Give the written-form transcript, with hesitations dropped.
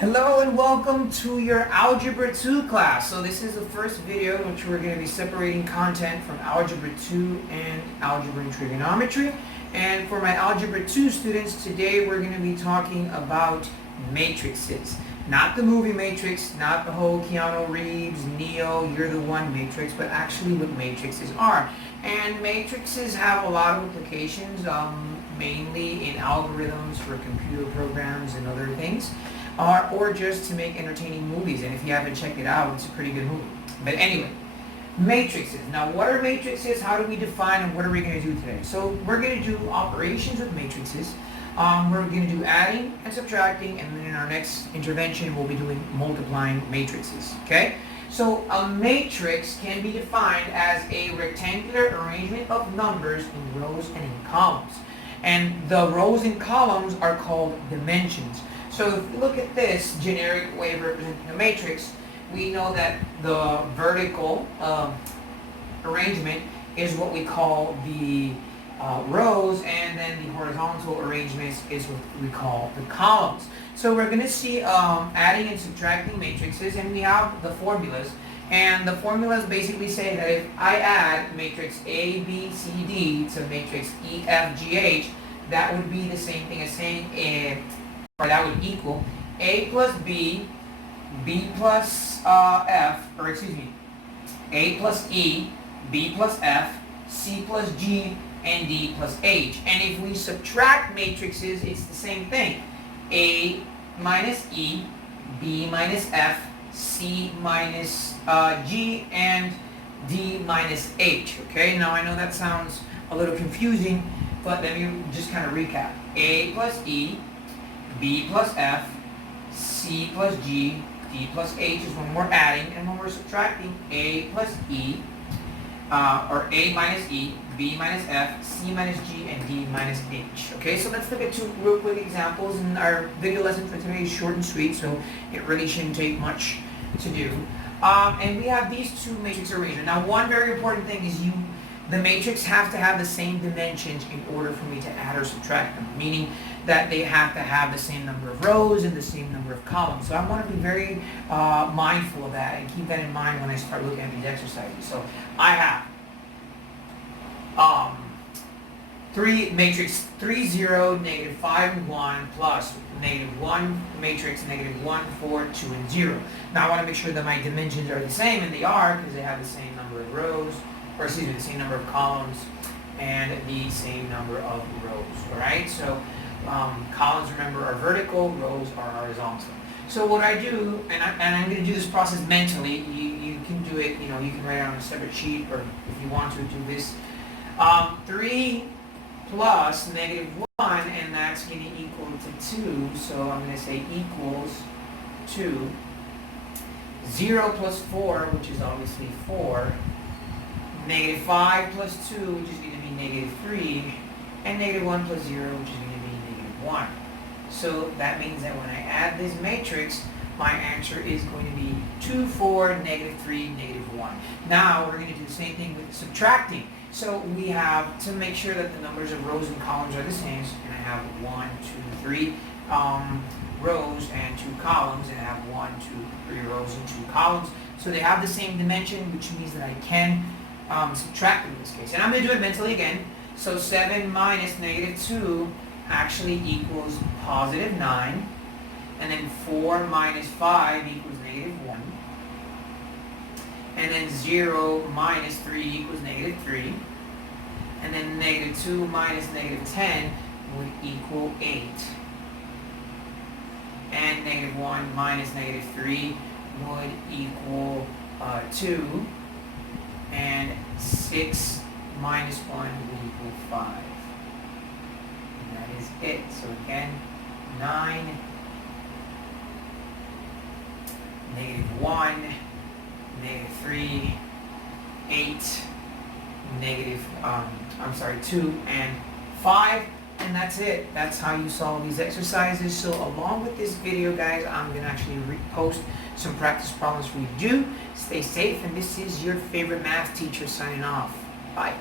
Hello and welcome to your Algebra 2 class. So this is the first video in which we're going to be separating content from Algebra 2 and Algebra and Trigonometry. And for my Algebra 2 students, today we're going to be talking about matrices. Not the movie Matrix, not the whole Keanu Reeves, Neo, you're the one matrix, but actually what matrices are. And matrices have a lot of applications, mainly in algorithms for computer programs and other things. Or just to make entertaining movies, and if you haven't checked it out, it's a pretty good movie. But anyway, matrices. Now, what are matrices? How do we define them? What are we going to do today? So we're going to do operations with matrices. We're going to do adding and subtracting, and then in our next intervention, we'll be doing multiplying matrices. Okay? So a matrix can be defined as a rectangular arrangement of numbers in rows and in columns. And the rows and columns are called dimensions. So if we look at this generic way of representing a matrix, we know that the vertical arrangement is what we call the rows, and then the horizontal arrangements is what we call the columns. So we're going to see adding and subtracting matrices, and we have the formulas. And the formulas basically say that if I add matrix A, B, C, D to matrix E, F, G, H, that would be the same thing as saying or that would equal A plus B, B plus F, or excuse me, A plus E, B plus F, C plus G, and D plus H. And if we subtract matrices, it's the same thing. A minus E, B minus F, C minus G, and D minus H. Okay, now I know that sounds a little confusing, but let me just kind of recap. A plus E, B plus F, C plus G, D plus H is when we're adding, and when we're subtracting, A plus E, or A minus E, B minus F, C minus G, and D minus H. Okay, so let's look at two real quick examples, and our video lesson for today is short and sweet, so it really shouldn't take much to do. And we have these two matrix arrangements. Now, one very important thing is the matrix have to have the same dimensions in order for me to add or subtract them, meaning that they have to have the same number of rows and the same number of columns. So I want to be very mindful of that and keep that in mind when I start looking at these exercises. So I have matrix 3, 0, negative 5, 1, plus negative 1, matrix negative 1, 4, 2, and 0. Now I want to make sure that my dimensions are the same, and they are because they have the same number of rows, or excuse me, the same number of columns and the same number of rows. Alright, so columns, remember, are vertical, rows are horizontal. So what I do, and I'm going to do this process mentally, you can do it, you can write it on a separate sheet, or if you want to do this. 3 plus negative 1, and that's going to equal to 2, so I'm going to say equals 2. 0 plus 4, which is obviously 4. Negative 5 plus 2, which is going to be negative 3. And negative 1 plus 0, which is going to be negative 1. So that means that when I add this matrix, my answer is going to be 2, 4, negative 3, negative 1. Now we're going to do the same thing with subtracting. So we have to make sure that the numbers of rows and columns are the same. And I have 1, 2, 3 rows and 2 columns, and I have 1, 2, 3 rows and 2 columns. So they have the same dimension, which means that I can subtract them in this case. And I'm going to do it mentally again. So 7 minus negative 2 actually equals positive 9. And then 4 minus 5 equals negative 1. And then 0 minus 3 equals negative 3. And then negative 2 minus negative 10 would equal 8. And negative 1 minus negative 3 would equal 2. And 6 minus 1 would equal 5. And that is it. So again, 9, negative 1, negative 3, 8, negative, 2, and 5. And that's it. That's how you solve these exercises. So along with this video, guys, I'm going to actually repost some practice problems for you to do. Stay safe, and this is your favorite math teacher signing off. Bye.